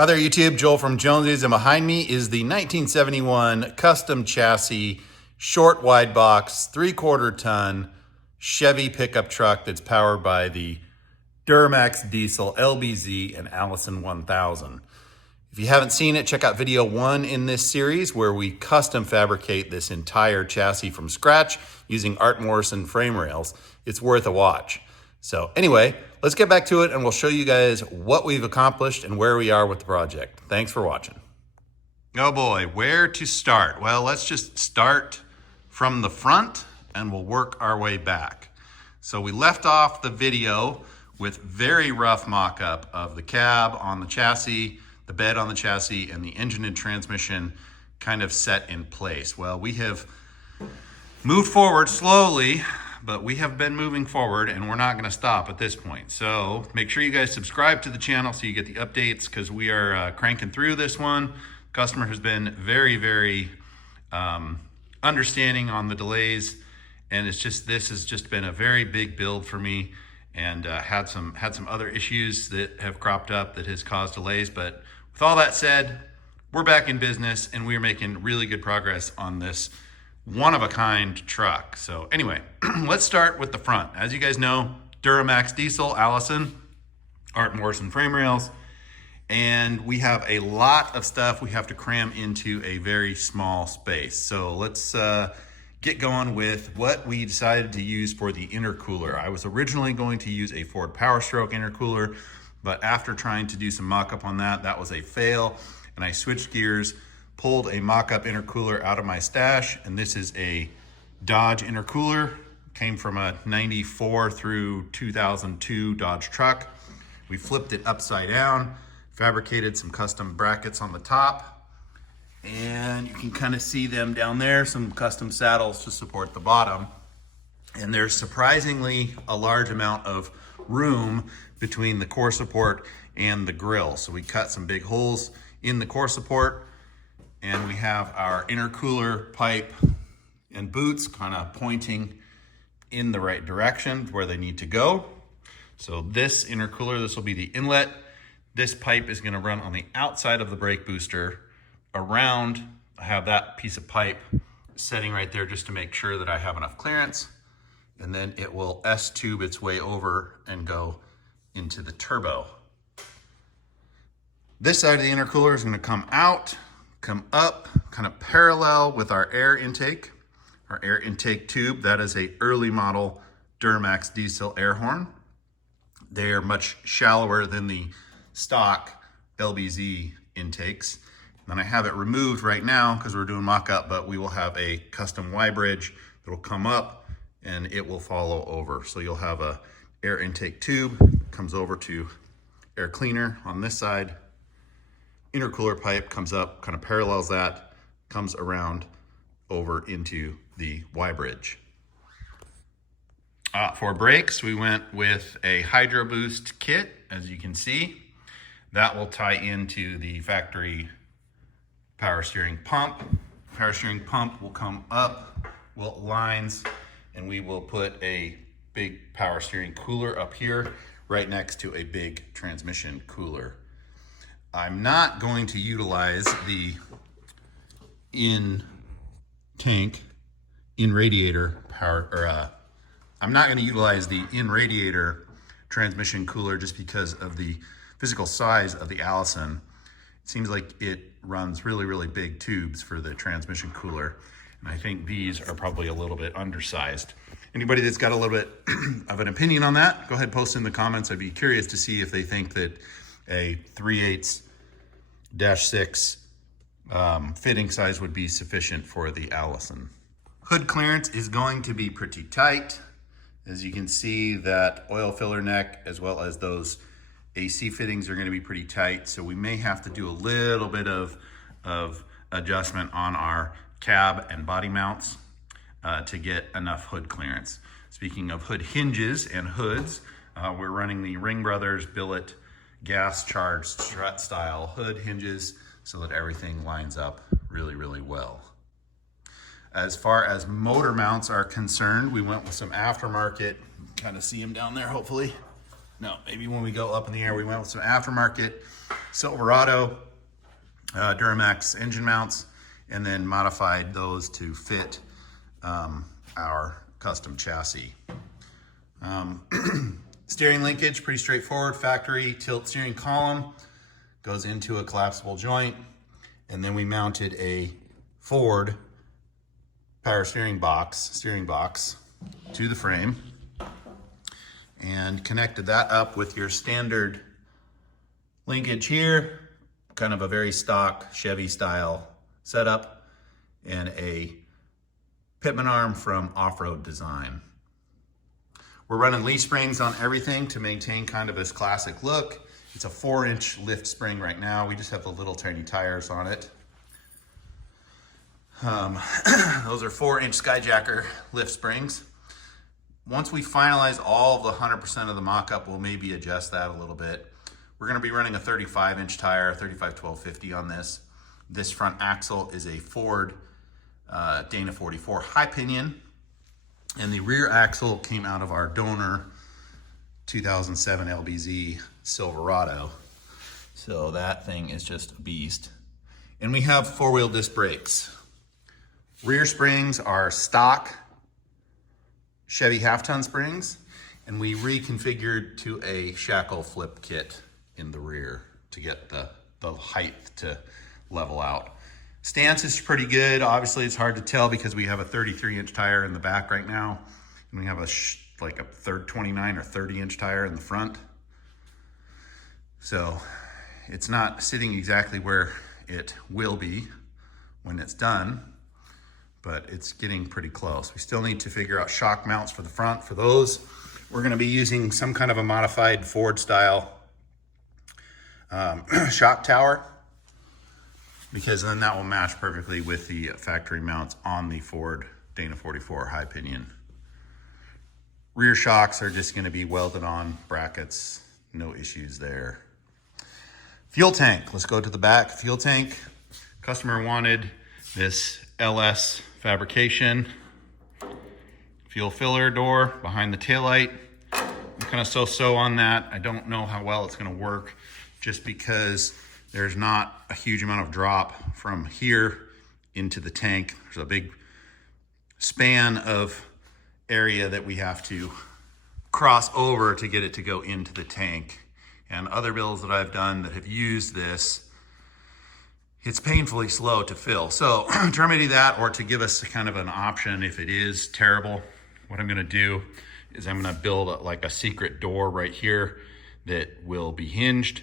Hi there YouTube, Joel from Jonesy's, and behind me is the 1971 custom chassis, short wide box, 3/4 ton Chevy pickup truck that's powered by the Duramax diesel LBZ and Allison 1000. If you haven't seen it, check out video 1 in this series where we custom fabricate this entire chassis from scratch using Art Morrison frame rails. It's worth a watch. So anyway, let's get back to it and we'll show you guys what we've accomplished and where we are with the project. Thanks for watching. Oh boy, where to start? Well, let's just start from the front and we'll work our way back. So we left off the video with very rough mock-up of the cab on the chassis, the bed on the chassis, and the engine and transmission kind of set in place. Well, we have moved forward slowly, but we have been moving forward and we're not going to stop at this point. So make sure you guys subscribe to the channel so you get the updates, because we are cranking through this one. Customer has been very understanding on the delays, and this has just been a very big build for me, and had some other issues that have cropped up that has caused delays. But with all that said, we're back in business and we are making really good progress on this one-of-a-kind truck. So anyway, let's start with the front. As you guys know, Duramax diesel, Allison, Art Morrison frame rails, and we have a lot of stuff we have to cram into a very small space. So let's get going with what we decided to use for the intercooler. I was originally going to use a Ford Power Stroke intercooler, but after trying to do some mock-up on that was a fail, and I switched gears, pulled a mock-up intercooler out of my stash, and this is a Dodge intercooler. Came from a 94 through 2002 Dodge truck. We flipped it upside down, fabricated some custom brackets on the top, and you can kind of see them down there, some custom saddles to support the bottom. And there's surprisingly a large amount of room between the core support and the grill. So we cut some big holes in the core support, and we have our intercooler pipe and boots kind of pointing in the right direction where they need to go. So this intercooler, this will be the inlet. This pipe is going to run on the outside of the brake booster around. I have that piece of pipe setting right there just to make sure that I have enough clearance. And then it will S-tube its way over and go into the turbo. This side of the intercooler is going to come out, come up, kind of parallel with our air intake. Our air intake tube, that is a early model Duramax diesel air horn. They are much shallower than the stock LBZ intakes. And I have it removed right now because we're doing mock-up, but we will have a custom Y bridge that'll come up and it will follow over. So you'll have a air intake tube, comes over to air cleaner on this side. Intercooler pipe comes up, kind of parallels that, comes around over into the Y bridge. For brakes, we went with a Hydro Boost kit, as you can see. That will tie into the factory power steering pump. Power steering pump will come up, will lines, and we will put a big power steering cooler up here, right next to a big transmission cooler. I'm not going to utilize the in-radiator power, or I'm not going to utilize the in-radiator transmission cooler just because of the physical size of the Allison. It seems like it runs really big tubes for the transmission cooler, and I think these are probably a little bit undersized. Anybody that's got a little bit of an opinion on that, go ahead and post in the comments. I'd be curious to see if they think that a 3/8-6 fitting size would be sufficient for the Allison. Hood clearance is going to be pretty tight. As you can see, that oil filler neck as well as those AC fittings are going to be pretty tight, so we may have to do a little bit of adjustment on our cab and body mounts to get enough hood clearance. Speaking of hood hinges and hoods, we're running the Ring Brothers billet gas charged strut style hood hinges so that everything lines up really well. As far as motor mounts are concerned, we went with some aftermarket, kind of see them down there hopefully. No, maybe when we go up in the air, we went with some aftermarket Silverado Duramax engine mounts, and then modified those to fit our custom chassis. Steering linkage, pretty straightforward. Factory tilt steering column goes into a collapsible joint, and then we mounted a Ford power steering box to the frame and connected that up with your standard linkage here, kind of a very stock Chevy style setup, and a pitman arm from Off-Road Design. We're running leaf springs on everything to maintain kind of this classic look. It's a 4-inch lift spring right now. We just have the little tiny tires on it. Those are 4-inch Skyjacker lift springs. Once we finalize all of the 100% of the mock-up, we'll maybe adjust that a little bit. We're gonna be running a 35-inch tire, 35-12-50 on this. This front axle is a Ford Dana 44 high pinion, and the rear axle came out of our donor 2007 LBZ Silverado. So that thing is just a beast. And we have 4-wheel disc brakes. Rear springs are stock Chevy half-ton springs, and we reconfigured to a shackle flip kit in the rear to get the height to level out. Stance is pretty good. Obviously, it's hard to tell because we have a 33-inch tire in the back right now, and we have like a 29 or 30-inch tire in the front. So it's not sitting exactly where it will be when it's done, but it's getting pretty close. We still need to figure out shock mounts for the front. For those, we're gonna be using some kind of a modified Ford style shock tower, because then that will match perfectly with the factory mounts on the Ford Dana 44 high pinion. Rear shocks are just gonna be welded on brackets, no issues there. Fuel tank, let's go to the back. Fuel tank, customer wanted this LS fabrication fuel filler door behind the taillight. I'm kind of so-so on that. I don't know how well it's gonna work, just because there's not a huge amount of drop from here into the tank. There's a big span of area that we have to cross over to get it to go into the tank. And other builds that I've done that have used this, it's painfully slow to fill. So to remedy that, or to give us kind of an option if it is terrible, what I'm gonna do is I'm gonna build like a secret door right here that will be hinged,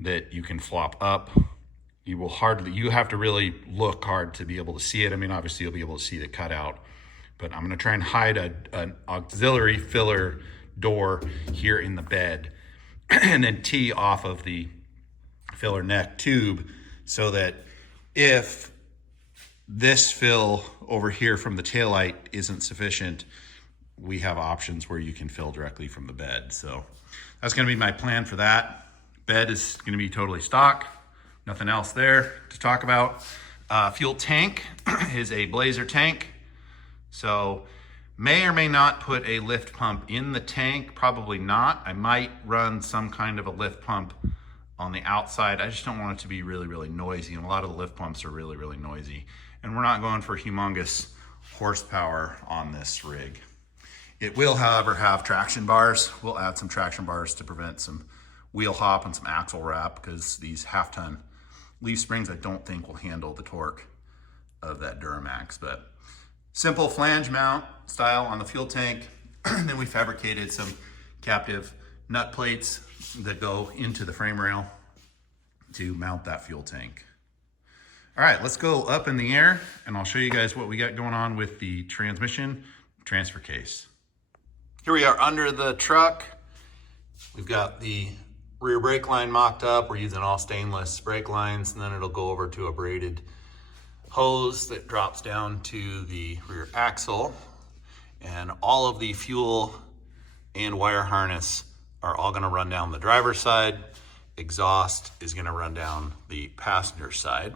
that you can flop up. You have to really look hard to be able to see it. I mean, obviously you'll be able to see the cutout, but I'm gonna try and hide an auxiliary filler door here in the bed and then tee off of the filler neck tube, so that if this fill over here from the taillight isn't sufficient, we have options where you can fill directly from the bed. So that's gonna be my plan for that. Bed is gonna be totally stock, nothing else there to talk about. Fuel tank is a Blazer tank. So may or may not put a lift pump in the tank, probably not. I might run some kind of a lift pump on the outside. I just don't want it to be really, really noisy. And a lot of the lift pumps are really, really noisy. And we're not going for humongous horsepower on this rig. It will, however, have traction bars. We'll add some traction bars to prevent some wheel hop and some axle wrap, because these half-ton leaf springs I don't think will handle the torque of that Duramax. But simple flange mount style on the fuel tank. Then we fabricated some captive nut plates that go into the frame rail to mount that fuel tank. All right, let's go up in the air and I'll show you guys what we got going on with the transmission transfer case. Here we are under the truck. We've got the rear brake line mocked up. We're using all stainless brake lines, and then it'll go over to a braided hose that drops down to the rear axle. And all of the fuel and wire harness are all gonna run down the driver's side. Exhaust is gonna run down the passenger side.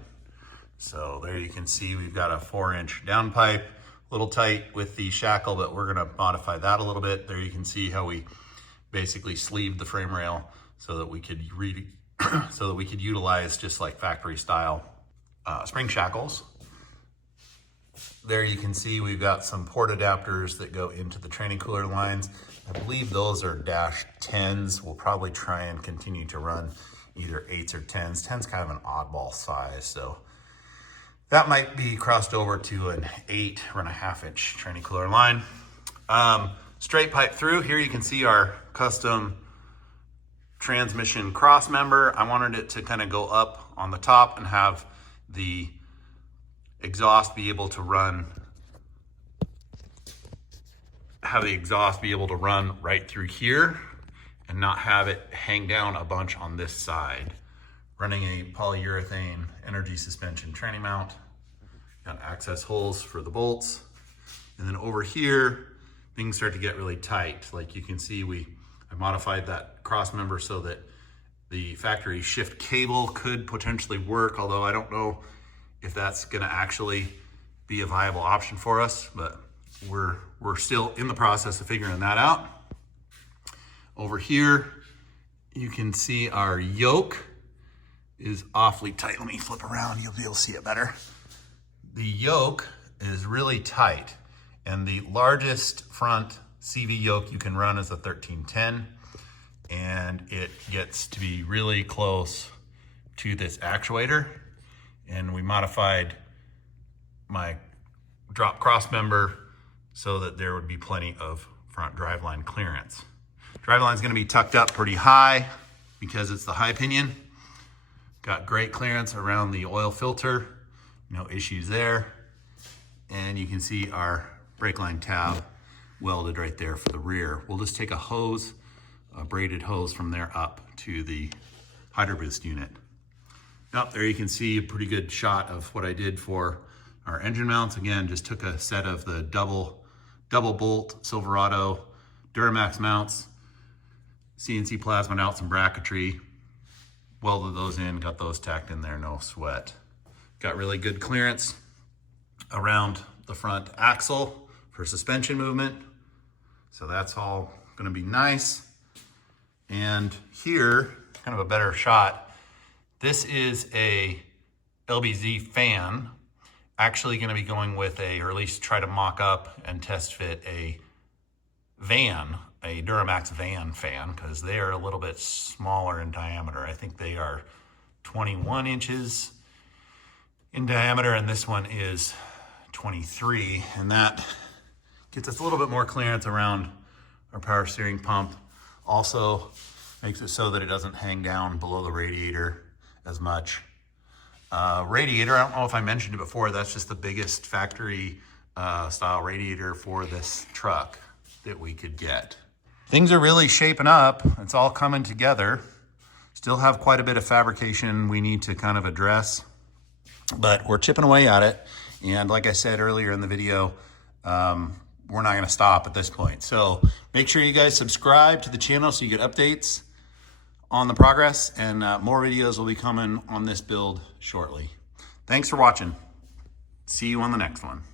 So there you can see we've got a 4-inch downpipe, a little tight with the shackle, but we're gonna modify that a little bit. There you can see how we basically sleeved the frame rail so that we could so that we could utilize just like factory style spring shackles. There you can see we've got some port adapters that go into the training cooler lines. I believe those are -10s. We'll probably try and continue to run either 8s or 10s. 10's kind of an oddball size, so that might be crossed over to an 8 or 1/2 inch training cooler line. Straight pipe through. Here you can see our custom transmission cross member. I wanted it to kind of go up on the top and have the exhaust be able to run right through here and not have it hang down a bunch on this side. Running a polyurethane energy suspension tranny mount. Got access holes for the bolts. And then over here, things start to get really tight. Like you can see, I modified that cross member so that the factory shift cable could potentially work, although I don't know if that's gonna actually be a viable option for us, but we're still in the process of figuring that out. Over here, you can see our yoke is awfully tight. Let me flip around, you'll be able to see it better. The yoke is really tight, and the largest front CV yoke you can run is a 1310, and it gets to be really close to this actuator. And we modified my drop cross member so that there would be plenty of front driveline clearance. Driveline is going to be tucked up pretty high because it's the high pinion. Got great clearance around the oil filter, no issues there. And you can see our brake line tab welded right there for the rear. We'll just take a hose, a braided hose from there up to the hydro boost unit. Up there you can see a pretty good shot of what I did for our engine mounts. Again, just took a set of the double bolt Silverado Duramax mounts, CNC plasma out some bracketry, welded those in, got those tacked in there, no sweat. Got really good clearance around the front axle for suspension movement. So that's all gonna be nice. And here, kind of a better shot. This is a LBZ fan, actually gonna be going with or at least try to mock up and test fit a van, a Duramax van fan, because they are a little bit smaller in diameter. I think they are 21 inches in diameter, and this one is 23, and that gets us a little bit more clearance around our power steering pump. Also makes it so that it doesn't hang down below the radiator as much. Radiator, I don't know if I mentioned it before, that's just the biggest factory style radiator for this truck that we could get. Things are really shaping up. It's all coming together. Still have quite a bit of fabrication we need to kind of address, but we're chipping away at it. And like I said earlier in the video, we're not gonna stop at this point. So make sure you guys subscribe to the channel so you get updates on the progress, and more videos will be coming on this build shortly. Thanks for watching. See you on the next one.